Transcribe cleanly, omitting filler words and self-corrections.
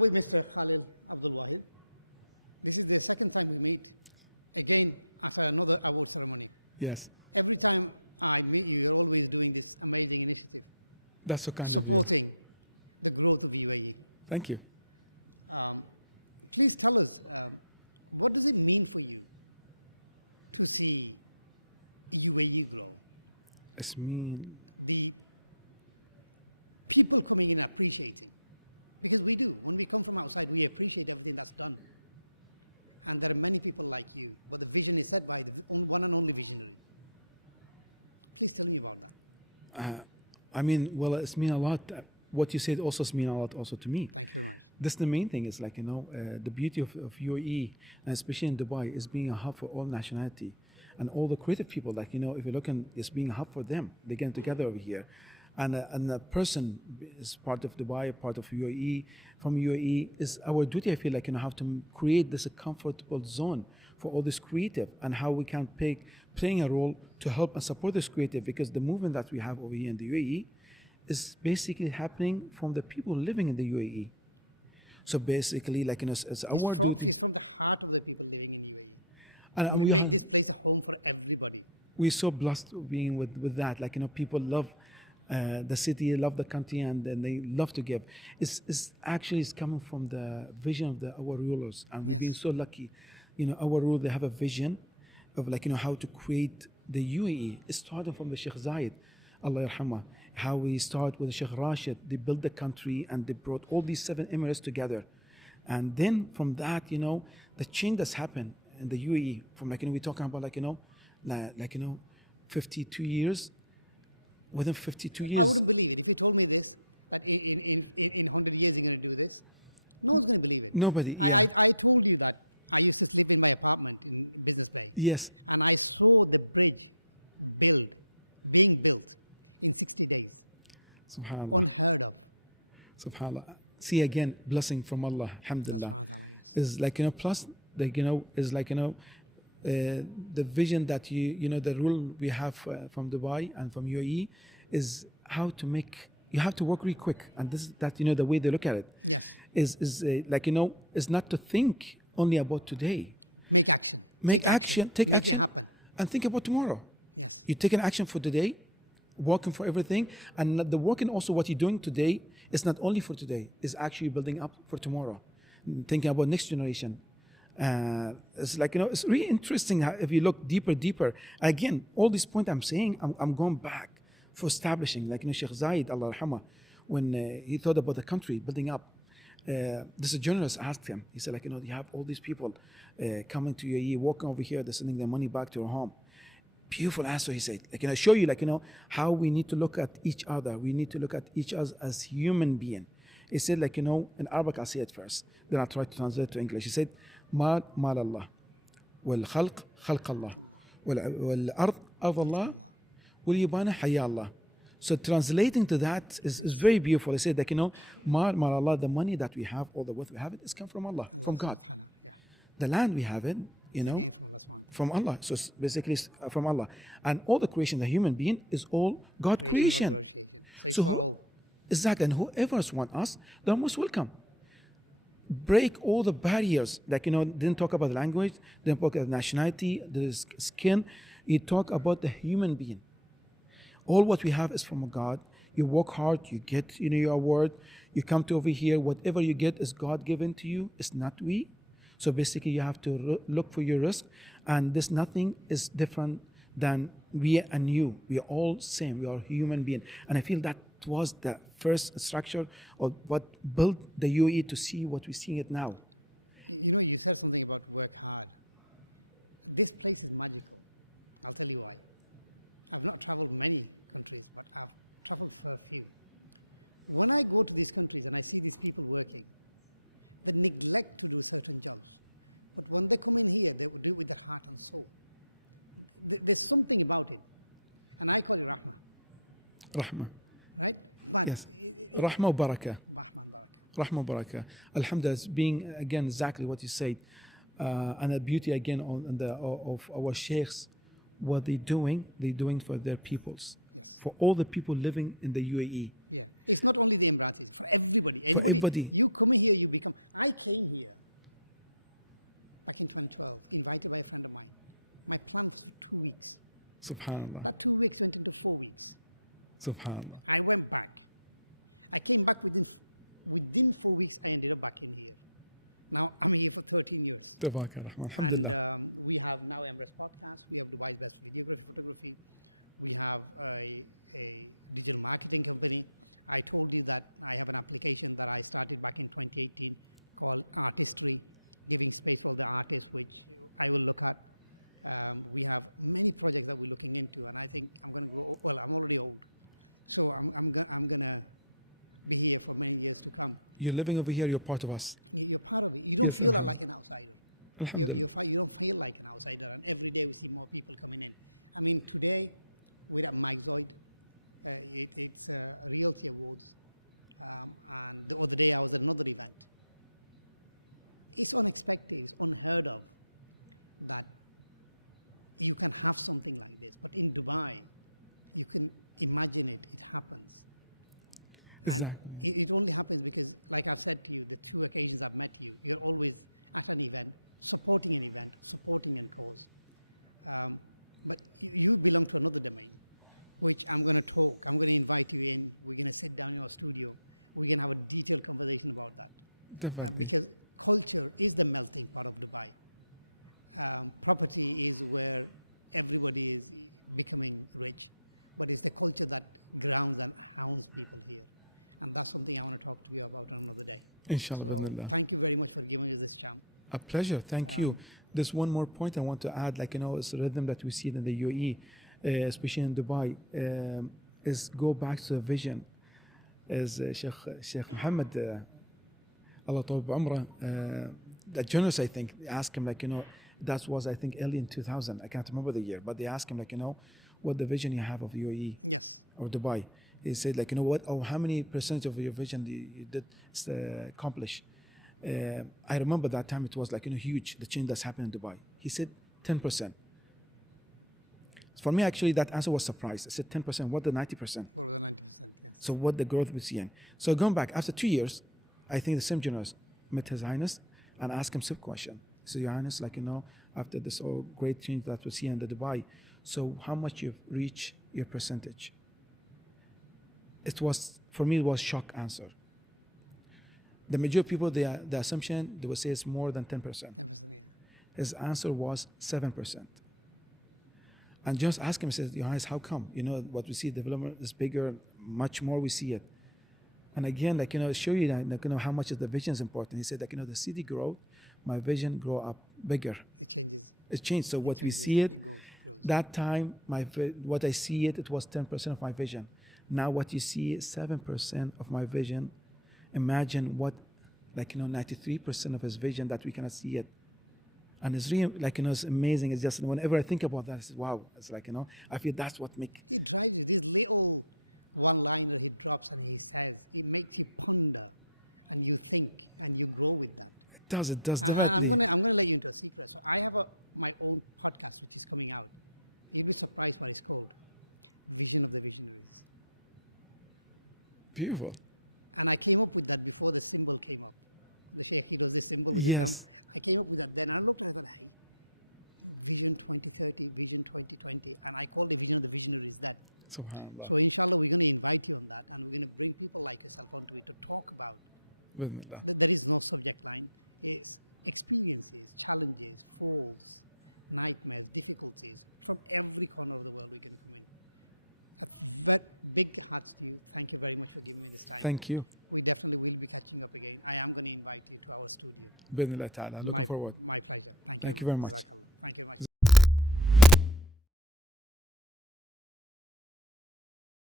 with Mr. Khaled Abdul Wahid. This is the second time we meet. Again, after another award ceremony. Yes. Every time I meet you, you're always doing this amazing initiative. That's so kind of you. The growth of the UAE. Thank you. Please tell us, what does it mean to see the UAE? It's mean. People coming in appreciate. Because we do. When we come from outside, we appreciate that we have done. And there are many people like you. But the vision is set by one and only vision. Please tell me that. I mean, well, it's mean a lot. What you said also mean a lot also to me. This the main thing is like, the beauty of UAE, and especially in Dubai, is being a hub for all nationality. And all the creative people, like, if you're looking, it's being a hub for them. They get together over here. And a person is part of Dubai, part of UAE. From UAE is our duty. I feel like how to create this a comfortable zone for all this creative, and how we can playing a role to help and support this creative, because the movement that we have over here in the UAE is basically happening from the people living in the UAE. So basically, like it's our duty. And we're so blessed being with that. Like people love the city, love the country, and they love to give. It's actually coming from the vision of our rulers, and we've been so lucky. Our rule, they have a vision of how to create the UAE. It started from the Sheikh Zayed, Allah yarhamah. How we start with Sheikh Rashid. They built the country and they brought all these 7 emirates together, and then from that, the change that's happened in the UAE. From we're talking about 52 years. Within 52 years. Nobody, yeah. Yes. Subhanallah. Subhanallah. See again, blessing from Allah, alhamdulillah. Is plus is the vision that the rule we have from Dubai and from UAE is how to you have to work really quick, and this is that the way they look at it is is not to think only about today. Take action, and think about tomorrow. You take an action for today, working for everything, and the working also what you're doing today is not only for today, is actually building up for tomorrow, thinking about next generation. It's it's really interesting how, if you look deeper. Again, all these points I'm saying, I'm going back for establishing, Sheikh Zayed, Allah rahmah, when he thought about the country building up. This journalist asked him, he said, you have all these people coming to UAE, walking over here, they're sending their money back to their home. Beautiful answer, he said. I show you, how we need to look at each other. We need to look at each other as human being. He said, in Arabic, I'll say it first. Then I'll try to translate to English. He said, مال الله والخلق خلق الله والأرض أرض الله واليبان حيا الله. So translating to that is very beautiful. He said that مال Allah, the money that we have, all the wealth we have, it is come from Allah, from God. The land we have it, from Allah. So it's basically from Allah. And all the creation, the human being, is all God creation. So exactly, and whoever wants us, they're most welcome. Break all the barriers, didn't talk about the language, didn't talk about nationality, the skin. You talk about the human being. All what we have is from God. You work hard, you get your award, you come to over here, whatever you get is God given to you, it's not we. So basically you have to look for your risk, and this nothing is different than we and you. We are all same, we are human being. And I feel that was the first structure of what built the UAE to see what we're seeing it now. When I go to this country and I see these people working, they neglect to be certain. But when they come in here, they do that practice. There's something about it. And I call it Rahma. Yes. Rahma wa barakah. Rahma wa barakah. Alhamdulillah, it's being again exactly what you said. And the beauty again of our sheikhs, what they're doing for their peoples, for all the people living in the UAE. For everybody. Subhanallah. 2 weeks went into 4 weeks. Subhanallah. I went back. I came back to this. Within 4 weeks, I ended up back in India. Now I'm here for 13 years. Tabarak ar-Rahman. Alhamdulillah. We have now a podcast. We have like a video facility. We have a acting division. I told you that I have an application that I started back in 2018 called Artistry, giving space for the artists, which I will look at. We have many places that we're looking into, and I think when we offer a whole deal, so I'm going to be here for 20 years to come. You're living over here, you're part of us. Yes, Alhamdulillah. Alhamdulillah. Every day is more people coming in. I mean, today, we have my job, and it's a real privilege. Over there, I was a nobody. It's unexpected, it's unheard of. You can have something in Dubai, you can imagine it happens. Exactly. It only happens because, like I said, two days that night, you're always at an event, supporting people. But you belong to Rubik. I'm going to talk, I'm going to invite you in, we're going to sit down in the studio, we're going to have a detailed conversation about that. Definitely. Culture is a massive part of Dubai. Probably everybody is different in this way, but it's a culture that around that. That's something important to know. Inshallah, bismillah. Thank you very much for giving me this chance. A pleasure. Thank you. There's one more point I want to add, like, it's a rhythm that we see in the UAE, especially in Dubai, is go back to the vision. As Sheikh Muhammad, Allah Ta'ala Umrah, the journalist, I think, asked him, like, that was, I think, early in 2000. I can't remember the year, but they asked him, like, what the vision you have of UAE or Dubai. He said, like, what, or how many percentage of your vision you did accomplish? I remember that time it was like, huge, the change that's happened in Dubai. He said 10%. For me, actually, that answer was surprised. I said 10%, what the 90%? So what the growth we're seeing. So going back, after 2 years, I think the same journalist met His Highness and asked him simple question. So Your Highness, like, after this all great change that we see in the Dubai, so how much you've reached your percentage? It was, for me, it was shock answer. The majority of people, the assumption, they would say it's more than 10%. His answer was 7%. And just ask him, he says, Your Highness, how come? What we see, development is bigger, much more we see it. And again, like, show you that, like, how much is the vision is important. He said, like, the city growth, my vision grow up bigger. It's changed. So what we see it, that time, what I see it was 10% of my vision. Now what you see is 7% of my vision. Imagine what, like, 93% of his vision that we cannot see it. And it's really, like, it's amazing. It's just, whenever I think about that, I say, wow. It's like, I feel that's what make. It does, definitely. Beautiful. Yes. Subhanallah. Bismillah. Thank you. Bismillah ta'ala. Looking forward. Thank you very much.